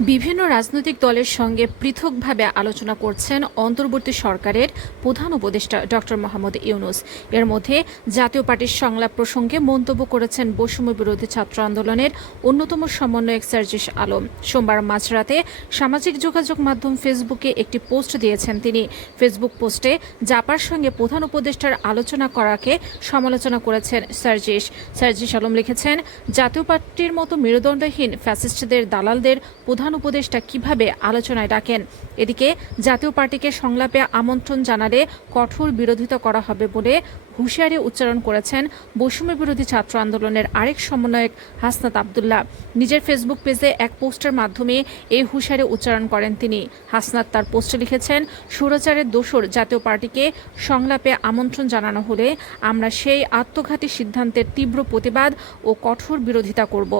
বিভিন্ন রাজনৈতিক দলের সঙ্গে পৃথকভাবে আলোচনা করছেন অন্তর্বর্তী সরকারের প্রধান উপদেষ্টা ডক্টর মোহাম্মদ ইউনুস। এর মধ্যে জাতীয় পার্টির সংলাপ প্রসঙ্গে মন্তব্য করেছেন বৈষম্য বিরোধী ছাত্র আন্দোলনের অন্যতম সমন্বয়ক সার্জিস আলম। সোমবার মাঝরাতে সামাজিক যোগাযোগ মাধ্যম ফেসবুকে একটি পোস্ট দিয়েছেন তিনি। ফেসবুক পোস্টে জাপার সঙ্গে প্রধান উপদেষ্টার আলোচনা করাকে সমালোচনা করেছেন সার্জিস। সার্জিস আলম লিখেছেন, জাতীয় পার্টির মতো মেরুদণ্ডহীন ফ্যাসিস্টদের দালালদের প্রধান উপদেষ্টা কীভাবে আলোচনায় ডাকেন? এদিকে জাতীয় পার্টিকে সংলাপে আমন্ত্রণ জানালে কঠোর বিরোধিতা করা হবে বলে হুঁশিয়ারি উচ্চারণ করেছেন বৈষম্য বিরোধী ছাত্র আন্দোলনের আরেক সমন্বয়ক হাসনাত আবদুল্লাহ। নিজের ফেসবুক পেজে এক পোস্টের মাধ্যমে এই হুঁশিয়ারি উচ্চারণ করেন তিনি। হাসনাত তার পোস্টে লিখেছেন, সুরাচারের দোসর জাতীয় পার্টিকে সংলাপে আমন্ত্রণ জানানো হলে আমরা সেই আত্মঘাতী সিদ্ধান্তের তীব্র প্রতিবাদ ও কঠোর বিরোধিতা করব।